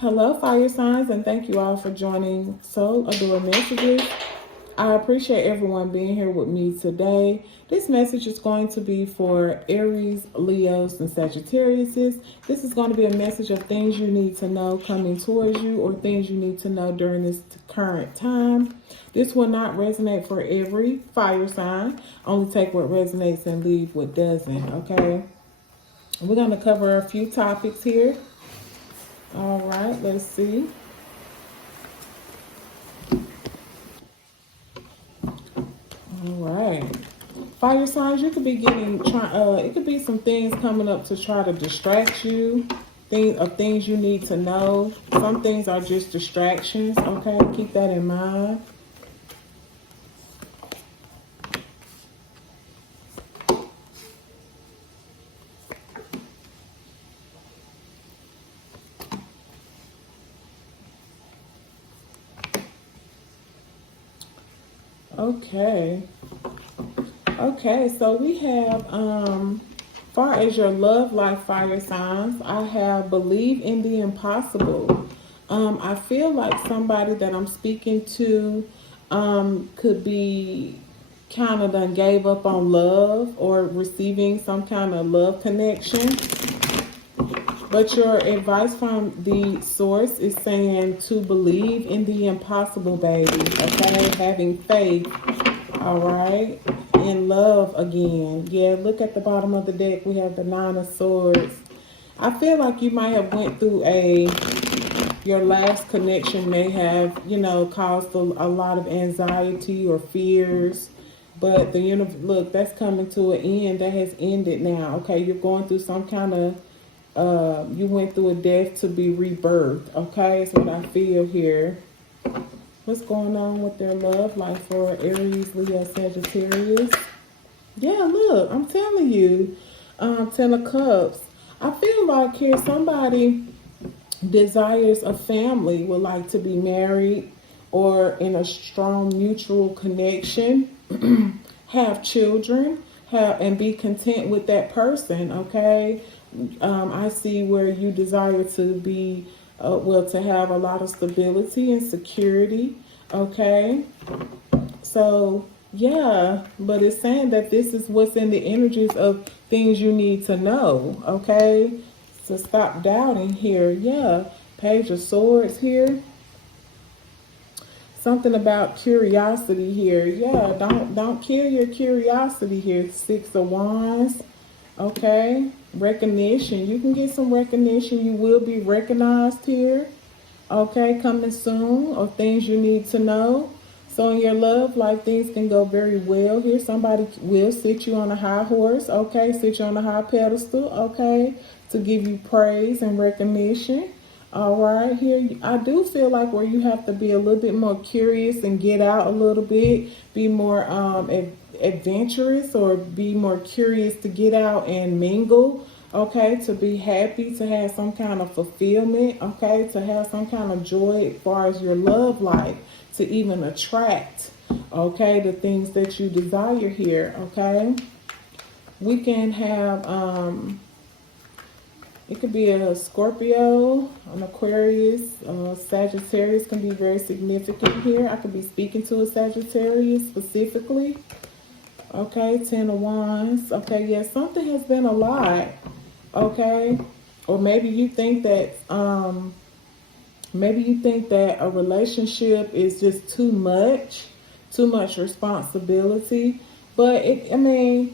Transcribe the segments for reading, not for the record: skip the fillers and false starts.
Hello, fire signs, and thank you all for joining Soul Adore Messages. I appreciate everyone being here with me today. This message is going to be for Aries, Leos, and Sagittariuses. This is going to be a message of things you need to know coming towards you or things you need to know during this current time. This will not resonate for every fire sign. Only take what resonates and leave what doesn't, okay? We're going to cover a few topics here. All right, let's see. All right. Fire signs, you could be it could be some things coming up to try to distract you, things you need to know. Some things are just distractions, okay? Keep that in mind. Okay. Okay, so we have far as your love life, fire signs, I have believe in the impossible. I feel like somebody that I'm speaking to could be kind of done gave up on love or receiving some kind of love connection. But your advice from the source is saying to believe in the impossible, baby. Okay, having faith. All right, in love again. Yeah, look at the bottom of the deck. We have the Nine of Swords. I feel like you might have went through your last connection may have, caused a lot of anxiety or fears. But the universe, look, that's coming to an end. That has ended now. Okay, you're going through some kind of you went through a death to be rebirthed. Okay, is what I feel here. What's going on with their love life for Aries, Leo, Sagittarius? Yeah, look, I'm telling you, Ten of Cups. I feel like here somebody desires a family, would like to be married or in a strong mutual connection, have children, and be content with that person, okay? I see where you desire to be, to have a lot of stability and security, okay? So, yeah, but it's saying that this is what's in the energies of things you need to know, okay? So stop doubting here. Yeah, Page of Swords here. Something about curiosity here. Yeah, don't kill your curiosity here. Six of Wands. Okay, recognition. You can get some recognition. You will be recognized here. Okay, coming soon, or things you need to know. So in your love life, things can go very well here. Somebody will sit you on a high horse, okay, sit you on a high pedestal, okay, to give you praise and recognition. All right, here I do feel like where you have to be a little bit more curious and get out a little bit, be more adventurous, or be more curious to get out and mingle, okay, to be happy, to have some kind of fulfillment, okay, to have some kind of joy as far as your love life, to even attract, okay, the things that you desire here, okay. We can have it could be a Scorpio, an Aquarius, Sagittarius can be very significant here. I could be speaking to a Sagittarius specifically. Okay, Ten of Wands. Okay, yeah, something has been a lot. Okay, or maybe you think that a relationship is just too much responsibility. But I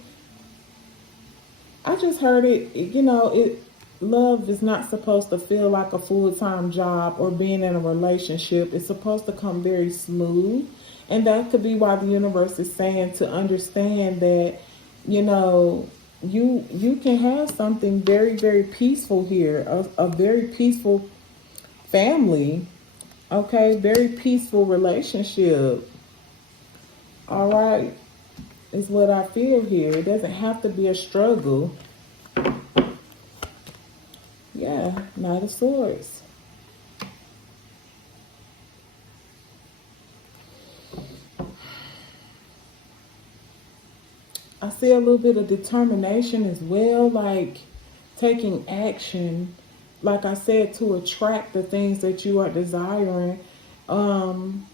just heard it. Love is not supposed to feel like a full-time job, or being in a relationship. It's supposed to come very smooth. And that could be why the universe is saying to understand that, you can have something very, very peaceful here, a very peaceful family, okay, very peaceful relationship. All right, is what I feel here. It doesn't have to be a struggle. Yeah, Knight of Swords. I see a little bit of determination as well, like taking action like I said, to attract the things that you are desiring. Um,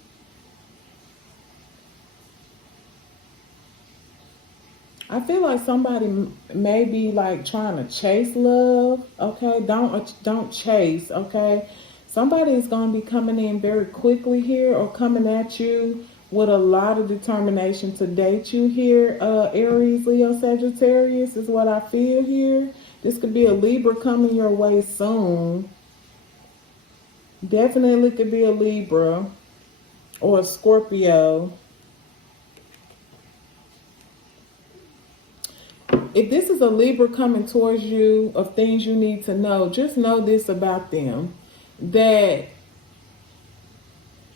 I feel like somebody may be like trying to chase love. Okay, don't chase. Okay, somebody is going to be coming in very quickly here, or coming at you with a lot of determination to date you here. Aries, Leo, Sagittarius is what I feel here. This could be a Libra coming your way soon. Definitely could be a Libra or a Scorpio. If this is a Libra coming towards you of things you need to know, just know this about them, that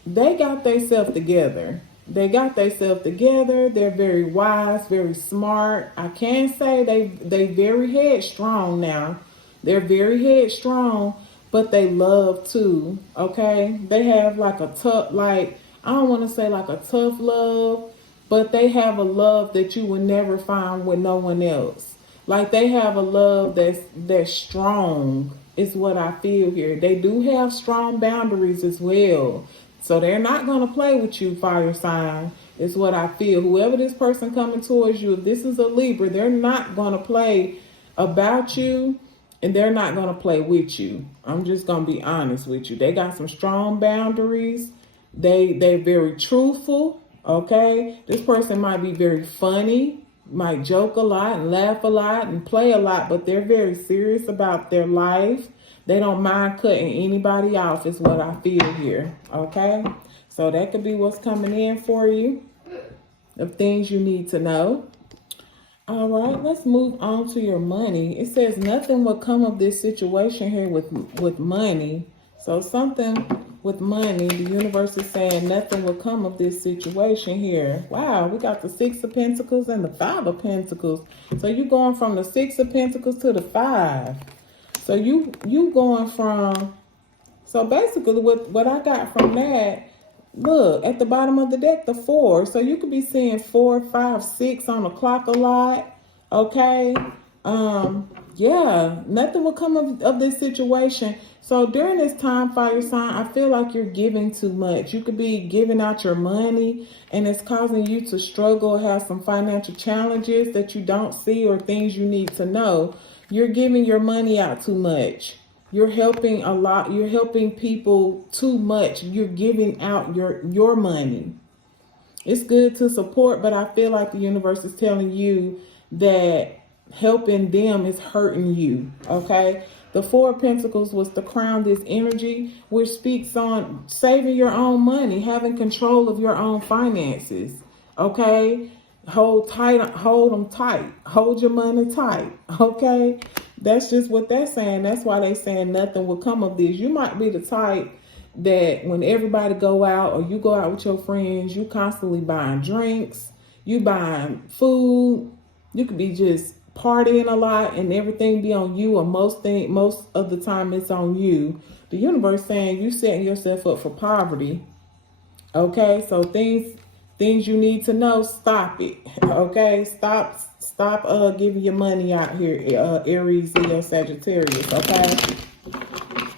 they got themselves together. They got themselves together. They're very wise, very smart. I can say they very headstrong now. They're very headstrong, but they love too. Okay, they have like a tough, like I don't want to say like a tough love, but they have a love that you will never find with no one else. Like they have a love that's strong is what I feel here. They do have strong boundaries as well. So they're not going to play with you, fire sign, is what I feel. Whoever this person coming towards you, if this is a Libra, they're not going to play about you, and they're not going to play with you. I'm just going to be honest with you. They got some strong boundaries. They're very truthful, okay? This person might be very funny, might joke a lot and laugh a lot and play a lot, but they're very serious about their life. They don't mind cutting anybody off is what I feel here, okay? So that could be what's coming in for you, of things you need to know. All right, let's move on to your money. It says nothing will come of this situation here with money. So something with money, the universe is saying nothing will come of this situation here. Wow, we got the Six of Pentacles and the Five of Pentacles. So you're going from the Six of Pentacles to the Five. So you going from, so basically what I got from that, look, at the bottom of the deck, the 4. So you could be seeing 4, 5, 6 on the clock a lot. Okay. Yeah, nothing will come of this situation. So during this time, fire sign, I feel like you're giving too much. You could be giving out your money and it's causing you to struggle, have some financial challenges that you don't see or things you need to know. You're giving your money out too much. You're helping a lot. You're helping people too much. You're giving out your money. It's good to support, but I feel like the universe is telling you that helping them is hurting you. Okay. The Four of Pentacles was to crown this energy, which speaks on saving your own money, having control of your own finances. Okay. Hold them tight. Hold your money tight. Okay. That's just what they're saying. That's why they're saying nothing will come of this. You might be the type that when everybody go out or you go out with your friends, you constantly buying drinks, you buying food. You could be just partying a lot and everything be on you, or most of the time it's on you. The universe saying you setting yourself up for poverty. Okay, so things you need to know, stop it. Okay, stop giving your money out here, Aries, Leo, Sagittarius. Okay.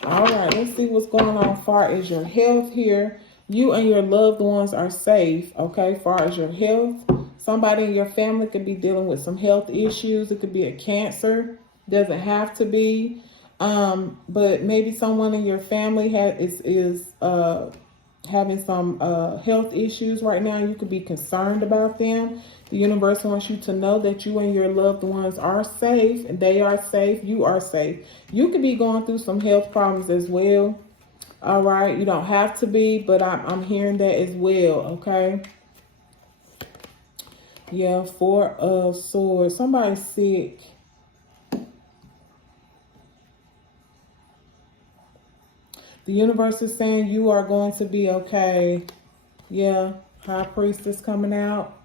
All right, let's see what's going on far as your health here. You and your loved ones are safe. Okay, far as your health, somebody in your family could be dealing with some health issues. It could be a cancer, doesn't have to be, but maybe someone in your family is having some health issues right now. You could be concerned about them. The universe wants you to know that you and your loved ones are safe, and they are safe. You are safe. You could be going through some health problems as well. All right, you don't have to be, but I'm hearing that as well. Okay. Yeah, Four of Swords. Somebody's sick. The universe is saying you are going to be okay. Yeah, High Priestess coming out.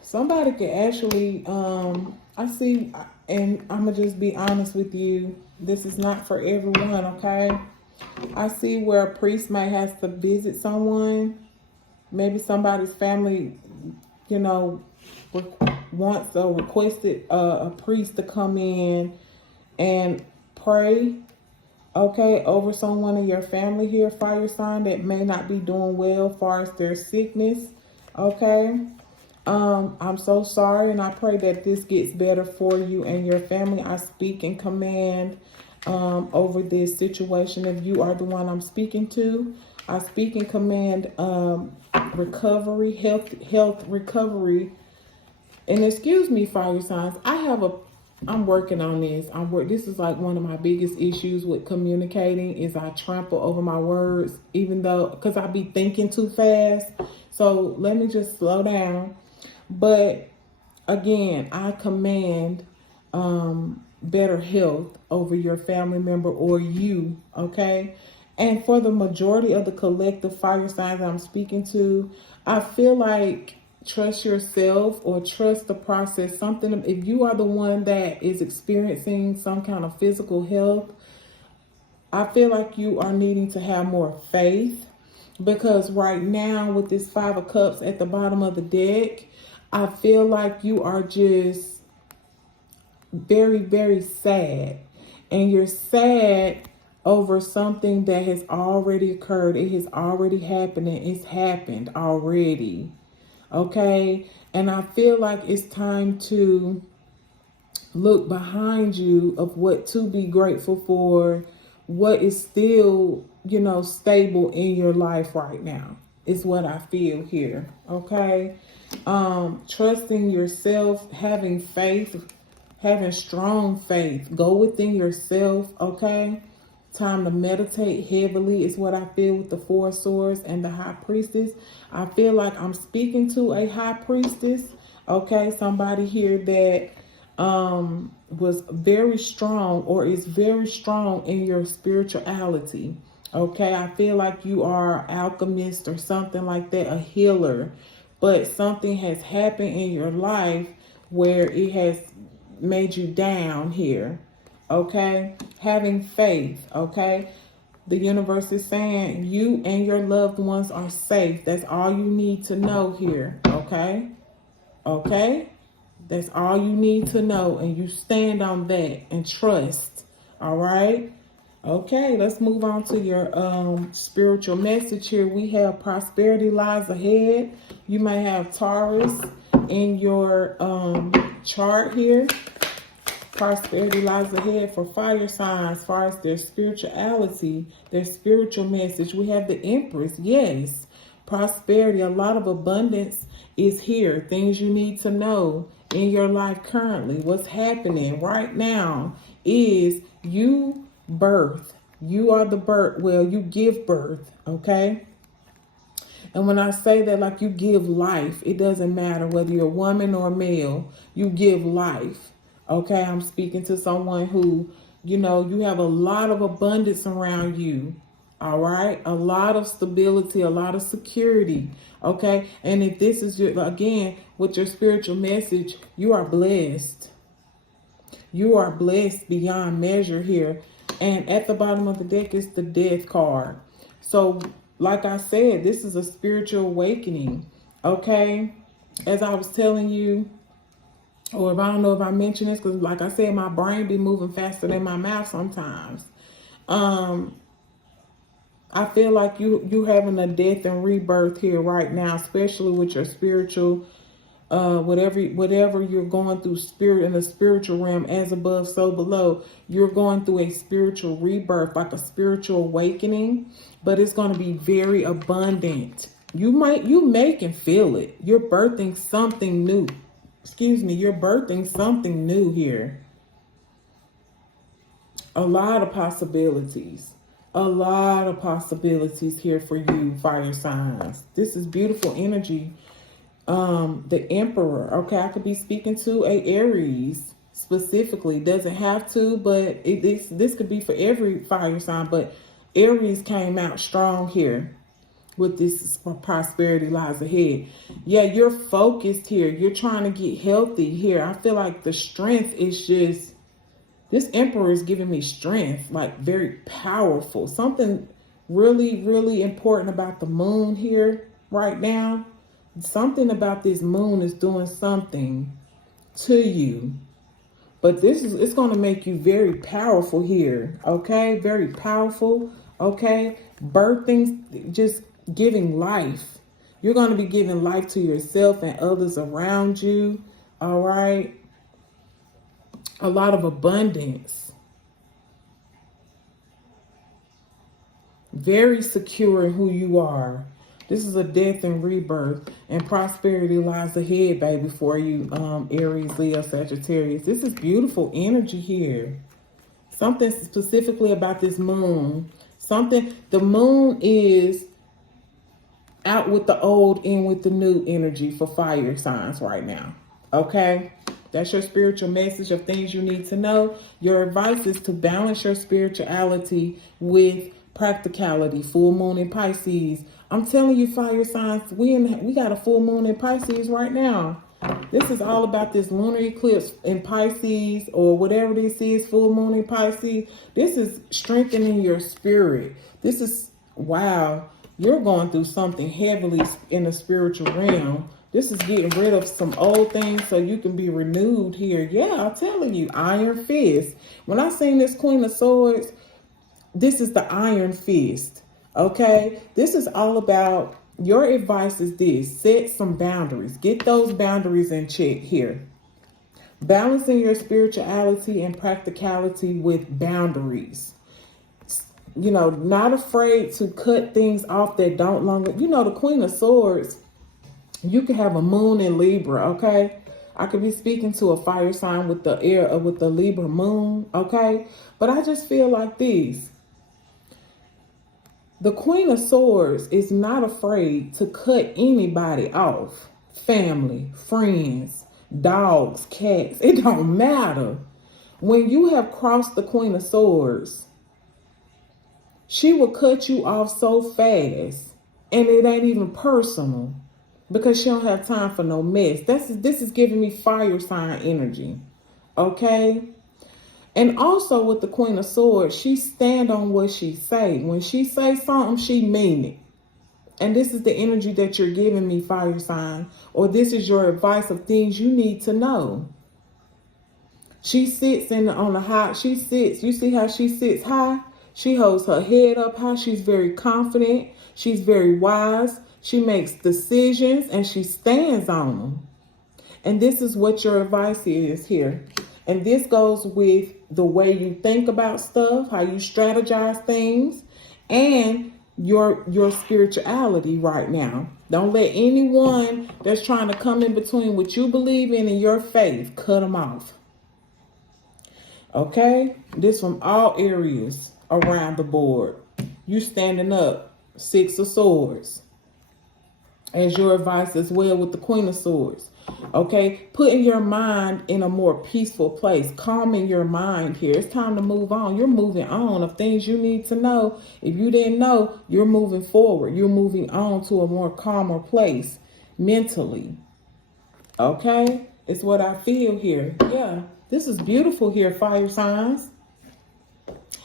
Somebody could actually, I see, and I'm going to just be honest with you. This is not for everyone, okay? I see where a priest might have to visit someone. Maybe somebody's family, you know, wants or requested a priest to come in and pray, okay, over someone in your family here, fire sign, that may not be doing well as far as their sickness, okay? I'm so sorry, and I pray that this gets better for you and your family. I speak and command over this situation. If you are the one I'm speaking to, I speak and command recovery, health recovery. And excuse me, fire signs, I'm working on this. This is like one of my biggest issues with communicating is I trample over my words, even though, because I be thinking too fast. So let me just slow down. But again, I command better health over your family member or you, okay? And for the majority of the collective fire signs I'm speaking to, I feel like trust yourself or trust the process. Something, if you are the one that is experiencing some kind of physical health, I feel like you are needing to have more faith, because right now with this 5 of Cups at the bottom of the deck, I feel like you are just very, very sad. And you're sad over something that has already occurred. It has already happened, and it's happened already. Okay? And I feel like it's time to look behind you of what to be grateful for, what is still, stable in your life right now is what I feel here. Okay? Trusting yourself, having faith, having strong faith. Go within yourself, okay? Time to meditate heavily is what I feel with the 4 of Swords and the High Priestess. I feel like I'm speaking to a High Priestess, okay? Somebody here that was very strong or is very strong in your spirituality, okay? I feel like you are an alchemist or something like that, a healer, but something has happened in your life where it has made you down here, okay? Having faith, okay? The universe is saying you and your loved ones are safe. That's all you need to know here, okay? Okay? That's all you need to know, and you stand on that and trust, all right? Okay, let's move on to your spiritual message here. We have prosperity lies ahead. You may have Taurus in your chart here. Prosperity lies ahead for fire signs as far as their spirituality, their spiritual message. We have the Empress. Yes, prosperity, a lot of abundance is here. Things you need to know in your life currently. What's happening right now is you birth. You are the birth. Well, you give birth, okay? And when I say that, like, you give life, it doesn't matter whether you're a woman or a male, you give life. Okay, I'm speaking to someone who, you have a lot of abundance around you. All right, a lot of stability, a lot of security. Okay, and if this is again, with your spiritual message, you are blessed. You are blessed beyond measure here. And at the bottom of the deck is the Death card. So, like I said, this is a spiritual awakening. Okay, as I was telling you, or if I don't know if I mentioned this, because like I said, my brain be moving faster than my mouth sometimes. I feel like you having a death and rebirth here right now, especially with your spiritual, whatever you're going through, spirit in the spiritual realm, as above, so below. You're going through a spiritual rebirth, like a spiritual awakening, but it's going to be very abundant. You may can feel it. You're birthing something new. You're birthing something new here. A lot of possibilities. A lot of possibilities here for you, fire signs. This is beautiful energy. The Emperor. Okay, I could be speaking to a Aries specifically. Doesn't have to, but this could be for every fire sign. But Aries came out strong here with this prosperity lies ahead. Yeah, you're focused here. You're trying to get healthy here. I feel like the strength is just, this Emperor is giving me strength, like very powerful. Something really, really important about the moon here right now. Something about this moon is doing something to you. But it's going to make you very powerful here, okay? Very powerful, okay? Birthing, just giving life. You're going to be giving life to yourself and others around you, all right? A lot of abundance. Very secure in who you are. This is a death and rebirth, and prosperity lies ahead, baby, for you, Aries, Leo, Sagittarius. This is beautiful energy here. Something specifically about this moon. The moon is out with the old, in with the new energy for fire signs right now. Okay? That's your spiritual message of things you need to know. Your advice is to balance your spirituality with practicality. Full moon in Pisces. I'm telling you, fire signs, we got a full moon in Pisces right now. This is all about this lunar eclipse in Pisces, or whatever this is, full moon in Pisces. This is strengthening your spirit. This is, wow, you're going through something heavily in the spiritual realm. This is getting rid of some old things so you can be renewed here. Yeah, I'm telling you, Iron Fist. When I seen this Queen of Swords, this is the Iron Fist. Okay? This is all about, your advice is this: set some boundaries. Get those boundaries in check here. Balancing your spirituality and practicality with boundaries. You know, not afraid to cut things off that don't longer, you know, the Queen of Swords, you can have a moon in Libra, okay? I could be speaking to a fire sign with the air, with the Libra moon, okay? But I just feel like this. The Queen of Swords is not afraid to cut anybody off. Family, friends, dogs, cats. It don't matter. When you have crossed the Queen of Swords, she will cut you off so fast. And it ain't even personal. Because she don't have time for no mess. This is giving me fire sign energy. Okay? And also with the Queen of Swords, she stand on what she say. When she say something, she mean it. And this is the energy that you're giving me, fire sign. Or this is your advice of things you need to know. She sits on a high, you see how she sits high? She holds her head up high. She's very confident. She's very wise. She makes decisions and she stands on them. And this is what your advice is here. And this goes with the way you think about stuff, how you strategize things, and your spirituality right now. Don't let anyone that's trying to come in between what you believe in and your faith cut them off. Okay? This from all areas around the board. You standing up, Six of Swords, as your advice as well with the Queen of Swords. Okay, putting your mind in a more peaceful place, calming your mind here. It's time to move on. You're moving on of things you need to know. If you didn't know, you're moving forward. You're moving on to a more calmer place mentally. Okay, it's what I feel here. Yeah, this is beautiful here, fire signs.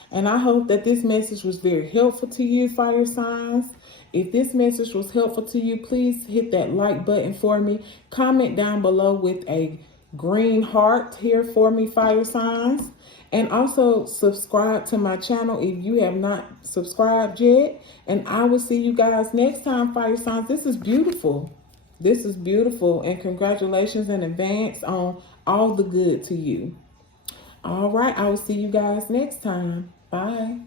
And I hope that this message was very helpful to you, fire signs. If this message was helpful to you, please hit that like button for me. Comment down below with a green heart here for me, fire signs. And also subscribe to my channel if you have not subscribed yet. And I will see you guys next time, fire signs. This is beautiful. This is beautiful. And congratulations in advance on all the good to you. All right, I will see you guys next time. Bye.